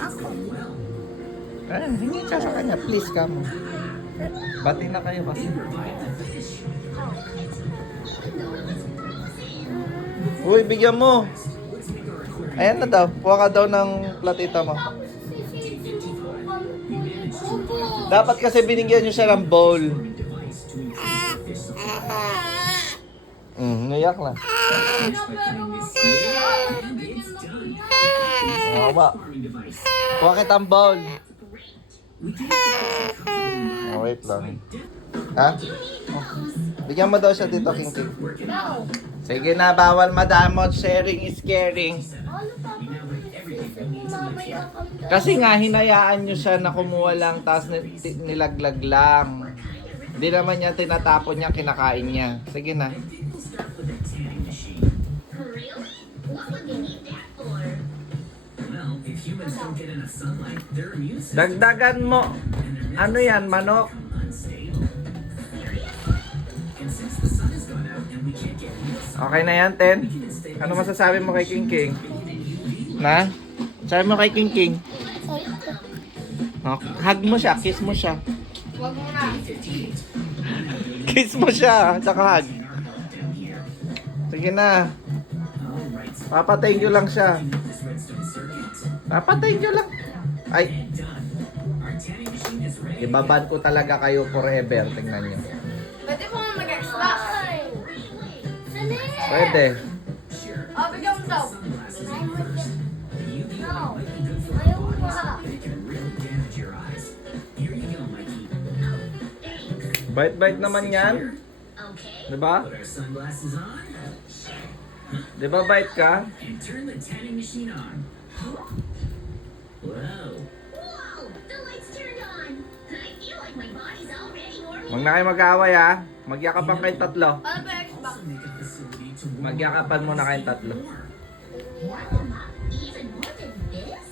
Ako. Hingi ka sa kanya. Please, come. Bati na kayo kasi. Uy, bigyan mo. Ayan na daw. Kuha ka daw ng platita mo. Dapat kasi binigyan nyo siya ng bowl. Ngayak na. Ba? Kuha kitang bowl. Wait lang. Ha? Bigyan mo daw siya dito, King King. Sige na, bawal madamot. Sharing is caring. Kasi nga, hinayaan nyo siya na kumuha lang, tapos nilaglag lang. Hindi naman niya tinatapon niya, kinakain niya. Sige na. Dagdagan mo. Ano yan, manok? Okay na yan, Ten? Ano masasabi mo kay King King? Na? Sabi mo kay King King? Oh, hug mo siya, kiss mo siya. Wag mo na. Kiss mo siya, tsaka hug. Sige na. Papatayin nyo lang siya. Papatayin nyo lang. Ay. Ibaban ko talaga kayo forever. Tingnan nyo. Pwede po mag-extra. Pwede. Bigyan mo daw. No. Ayaw mo pa. Bite-bite naman yan. Diba? Diba bite ka? Huwag na kayo mag-aaway ha. Magyakapan kayong tatlo. Ano ba yung Xbox? Magyakapan muna kayong tatlo.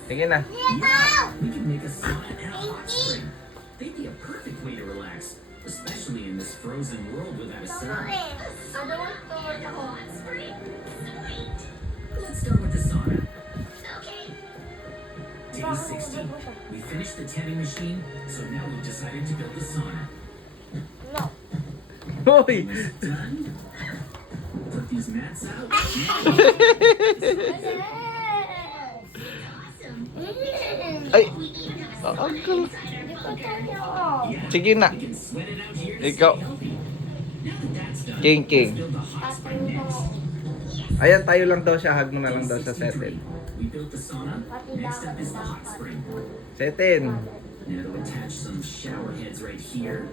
Sige na. Especially in this frozen world without a sun. Let's start with the sauna. Okay. Day 60. We finished the tanning machine, so now we've decided to build the sauna. No. Hoy! Almost done. Put these mats out. Ay! Uncle. Sige na. Ikaw. King King. Ayan, tayo lang daw siya. Hug mo na lang daw siya. Setin. We built the sauna. Next up is the hot spring. Setin. Now to attach some shower heads right here.